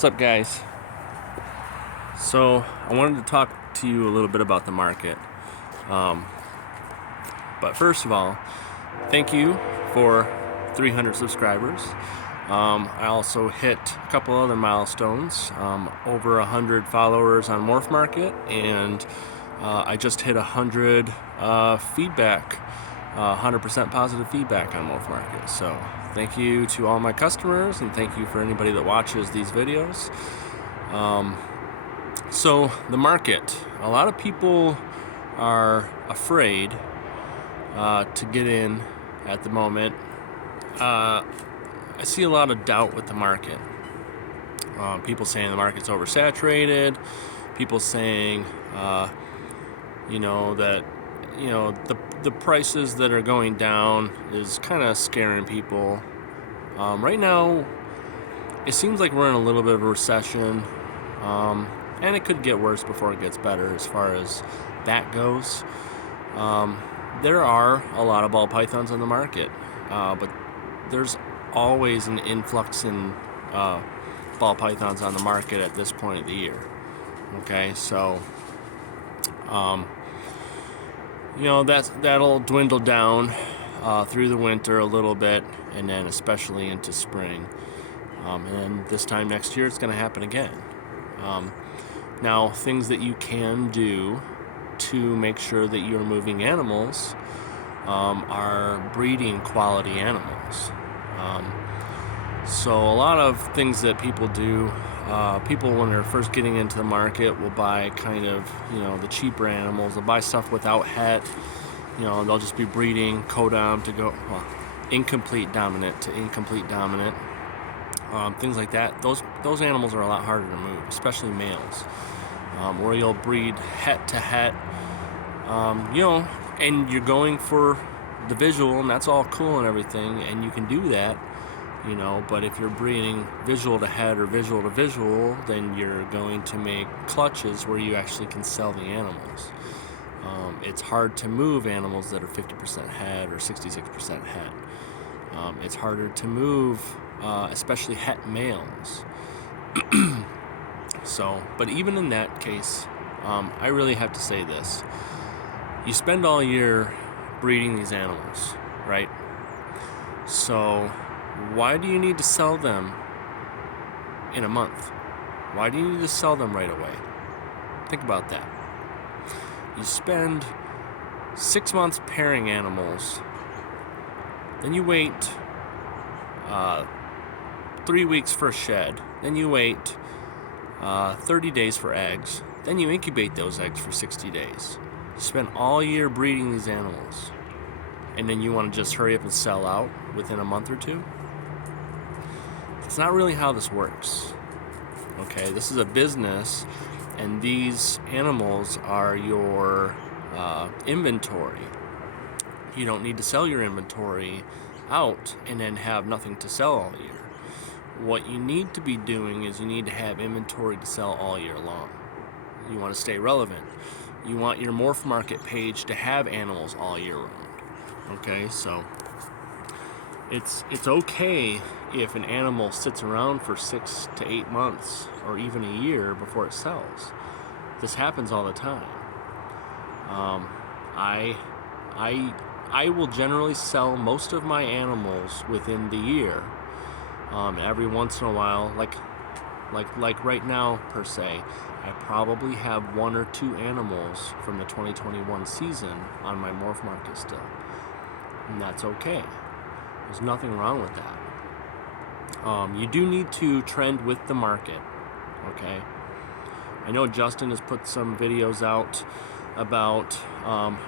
What's up, guys? So I wanted to talk to you a little bit about the market. But first of all, thank you for 300 subscribers. I also hit a couple other milestones, over 100 followers on Morph Market, and I just hit 100 feedback, 100% positive feedback on Morph Market. So thank you to all my customers, and thank you for anybody that watches these videos. So the market, a lot of people are afraid to get in at the moment. I see a lot of doubt with the market. People saying the market's oversaturated. People saying, that the prices that are going down is kind of scaring people. Right now, it seems like we're in a little bit of a recession, and it could get worse before it gets better as far as that goes. There are a lot of ball pythons on the market, but there's always an influx in ball pythons on the market at this point of the year. Okay, so that'll dwindle down through the winter a little bit, and then especially into spring. And then this time next year, it's going to happen again. Now, things that you can do to make sure that you're moving animals are breeding quality animals. So a lot of things that people do, people when they're first getting into the market will buy kind of, the cheaper animals. They'll buy stuff without het. They'll just be breeding codom to go, incomplete dominant to incomplete dominant. Things like that. Those animals are a lot harder to move, especially males. Where you'll breed het to het, and you're going for the visual, and that's all cool and everything, and you can do that, but if you're breeding visual to het or visual to visual, then you're going to make clutches where you actually can sell the animals. It's hard to move animals that are 50% het or 66% het. It's harder to move, especially het males. So, but even in that case, I really have to say this. You spend all year breeding these animals, right? So, why do you need to sell them in a month? Why do you need to sell them right away? Think about that. You spend 6 months pairing animals, then you wait 3 weeks for a shed, then you wait 30 days for eggs, then you incubate those eggs for 60 days. You spend all year breeding these animals, and then you want to just hurry up and sell out within a month or two? It's not really how this works. Okay, this is a business, and these animals are your inventory. You don't need to sell your inventory out and then have nothing to sell all year. What you need to be doing is you need to have inventory to sell all year long. You want to stay relevant. You want your Morph Market page to have animals all year round. Okay, so it's okay if an animal sits around for 6 to 8 months or even a year before it sells. This happens all the time. I will generally sell most of my animals within the year. Every once in a while, like right now per se, I probably have 1 or 2 animals from the 2021 season on my Morph Market still, and that's okay. There's nothing wrong with that. You do need to trend with the market, okay? I know Justin has put some videos out about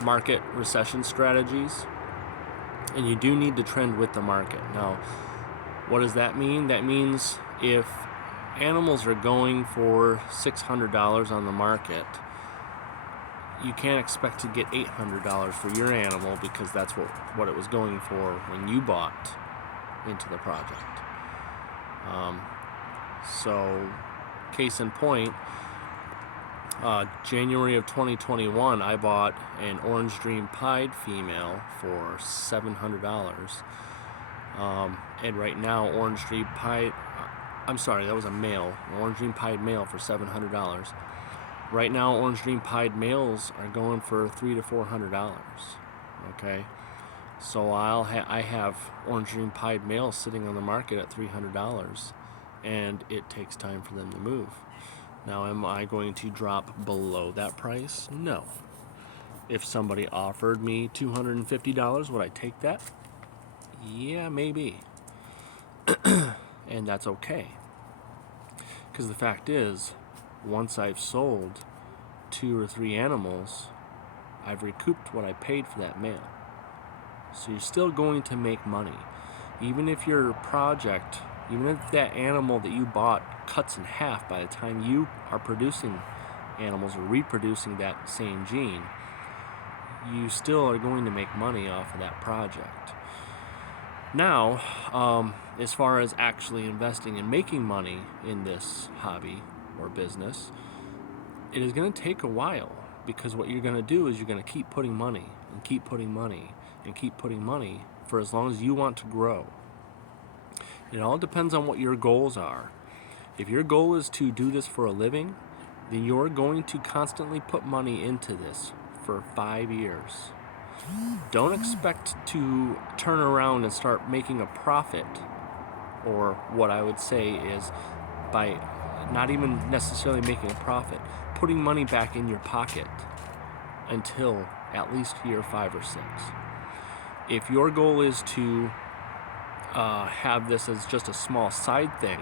market recession strategies, and you do need to trend with the market. Now, what does that mean? That means if animals are going for $600 on the market, you can't expect to get $800 for your animal, because that's what it was going for when you bought into the project. So, case in point, January of 2021, I bought an Orange Dream Pied female for $700. And right now, Orange Dream Pied I'm sorry, that was a male, an orange dream pied male for $700. Right now, orange dream pied males are going for $300 to $400. Okay, so I have orange dream pied males sitting on the market at $300, and it takes time for them to move. Now, am I going to drop below that price? No. If somebody offered me $250, would I take that? Yeah, maybe. And that's okay. Because the fact is, once I've sold 2 or 3 animals, I've recouped what I paid for that male. So you're still going to make money. Even if your project, even if that animal that you bought cuts in half by the time you are producing animals or reproducing that same gene, you still are going to make money off of that project. Now, as far as actually investing and making money in this hobby or business, it is going to take a while, because what you're going to do is you're going to keep putting money and keep putting money and keep putting money for as long as you want to grow. It all depends on what your goals are. If your goal is to do this for a living, then you're going to constantly put money into this for 5 years. Don't expect to turn around and start making a profit, or what I would say is, by not even necessarily making a profit, putting money back in your pocket until at least year 5 or 6. If your goal is to have this as just a small side thing,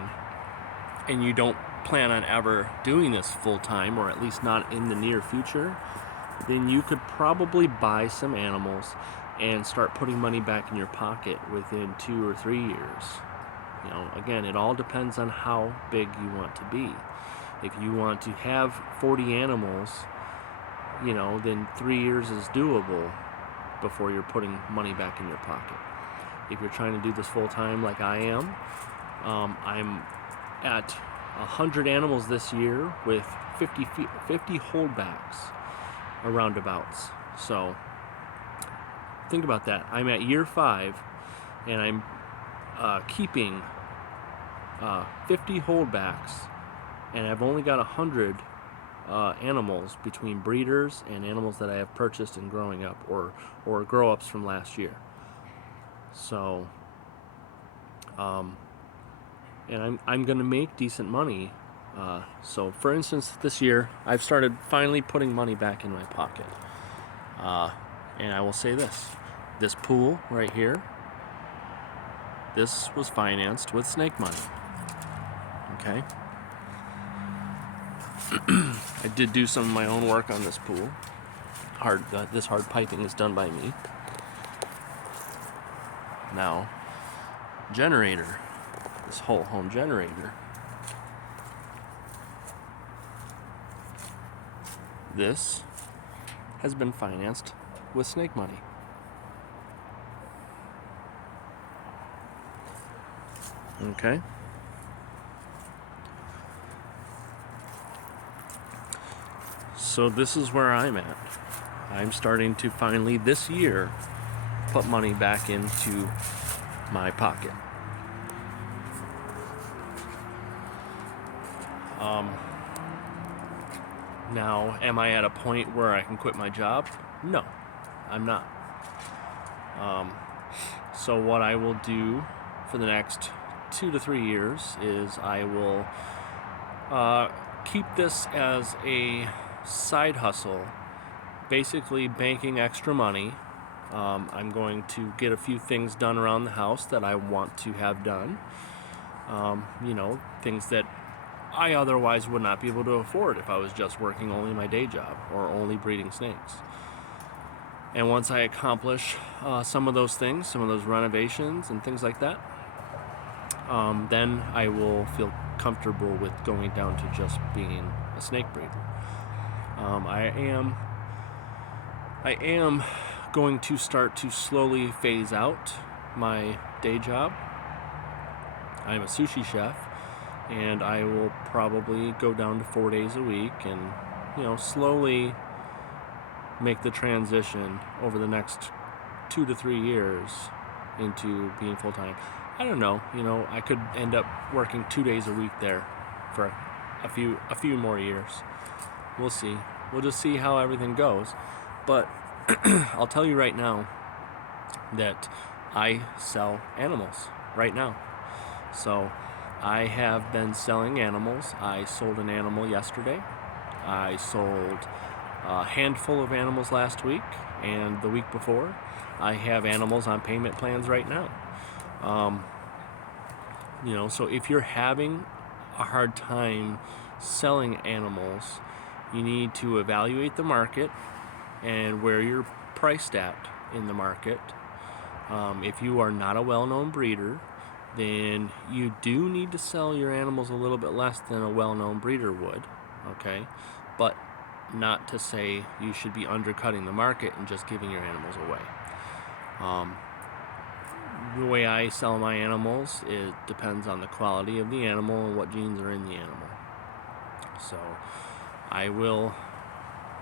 and you don't plan on ever doing this full time, or at least not in the near future, then you could probably buy some animals and start putting money back in your pocket within 2 or 3 years. You know, again, it all depends on how big you want to be. If you want to have 40 animals, you know, then 3 years is doable before you're putting money back in your pocket. If you're trying to do this full time like I am, I'm at 100 animals this year with 50 holdbacks or roundabouts. So think about that. I'm at year 5, and I'm keeping 50 holdbacks, and I've only got 100 animals between breeders and animals that I have purchased and growing up, or grow-ups from last year. So and I'm going to make decent money. So for instance, this year I've started finally putting money back in my pocket. And I will say this pool right here, this was financed with snake money. Okay. I did do some of my own work on this pool. This hard piping is done by me. Now, generator, this whole home generator, this has been financed with snake money. Okay. So this is where I'm at. I'm starting to finally this year put money back into my pocket. Now, am I at a point where I can quit my job? No, I'm not. So what I will do for the next 2 to 3 years is I will keep this as a side hustle, basically banking extra money. I'm going to get a few things done around the house that I want to have done. You know, things that I otherwise would not be able to afford if I was just working only my day job or only breeding snakes. And once I accomplish some of those things, some of those renovations and things like that, then I will feel comfortable with going down to just being a snake breeder. I am going to start to slowly phase out my day job. I'm a sushi chef, and I will probably go down to 4 days a week and, you know, slowly make the transition over the next 2 to 3 years into being full-time. I don't know. I could end up working 2 days a week there for a few more years. We'll see. We'll just see how everything goes. But I'll tell you right now that I sell animals right now. So I have been selling animals. I sold an animal yesterday. I sold a handful of animals last week and the week before. I have animals on payment plans right now. So if you're having a hard time selling animals, you need to evaluate the market and where you're priced at in the market. If you are not a well-known breeder, then you do need to sell your animals a little bit less than a well-known breeder would, okay? But not to say you should be undercutting the market and just giving your animals away. The way I sell my animals, it depends on the quality of the animal and what genes are in the animal. So I will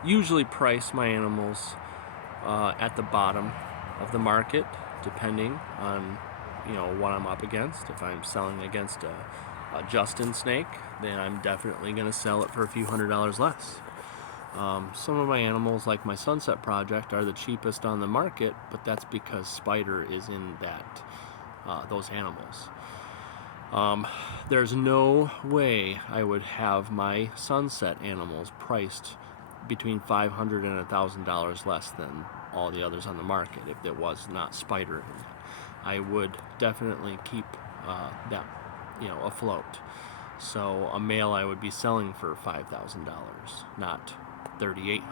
usually price my animals at the bottom of the market, depending on what I'm up against. If I'm selling against a Justin snake, then I'm definitely going to sell it for a few $100s less. Some of my animals, like my Sunset Project, are the cheapest on the market, but that's because Spider is in those animals. There's no way I would have my Sunset animals priced between $500 and $1,000 less than all the others on the market if there was not Spider in it. I would definitely keep that afloat. So a male I would be selling for $5,000, not $3,800.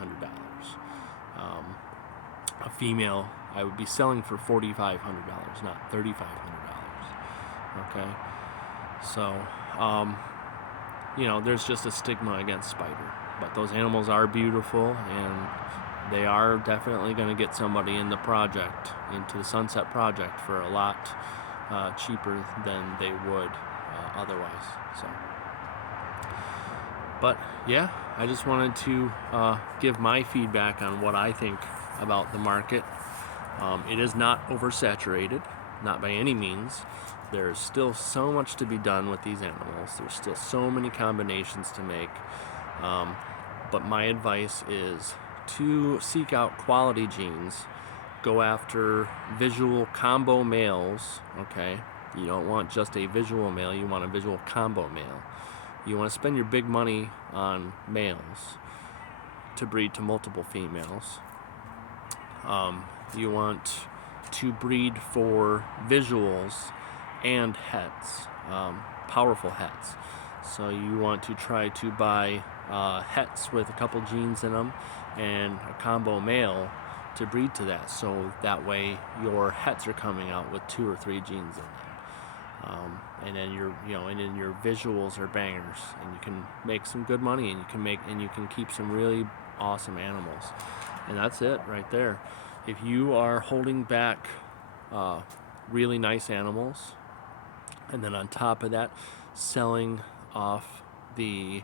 A female I would be selling for $4,500, not $3,500. Okay, so there's just a stigma against Spider, but those animals are beautiful, and they are definitely going to get somebody in the project, into the Sunset Project, for a lot cheaper than they would otherwise. So, but yeah, I just wanted to give my feedback on what I think about the market. It is not oversaturated, not by any means. There's still so much to be done with these animals. There's still so many combinations to make. But my advice is to seek out quality genes. Go after visual combo males, okay? You don't want just a visual male, you want a visual combo male. You want to spend your big money on males to breed to multiple females. You want to breed for visuals and hets, powerful hets. So you want to try to buy hets with a couple genes in them and a combo male to breed to that. So that way your hets are coming out with 2 or 3 genes in them. And then your visuals are bangers, and you can make some good money, and you can keep some really awesome animals. And that's it right there. If you are holding back really nice animals, and then on top of that, selling off the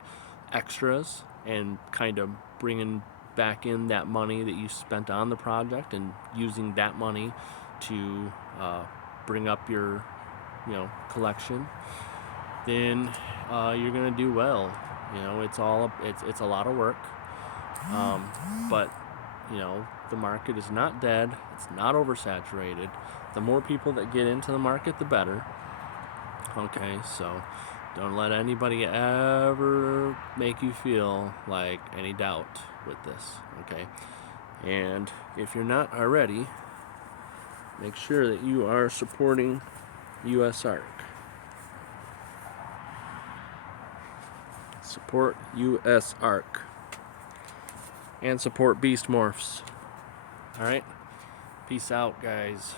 extras and kind of bringing back in that money that you spent on the project and using that money to bring up your collection, then you're gonna do well. It's a lot of work, but the market is not dead. It's not oversaturated. The more people that get into the market, the better. Okay, so don't let anybody ever make you feel like any doubt with this, okay? And if you're not already, make sure that you are supporting US ARC. Support US ARC. And support Beast Morphs. Alright? Peace out, guys.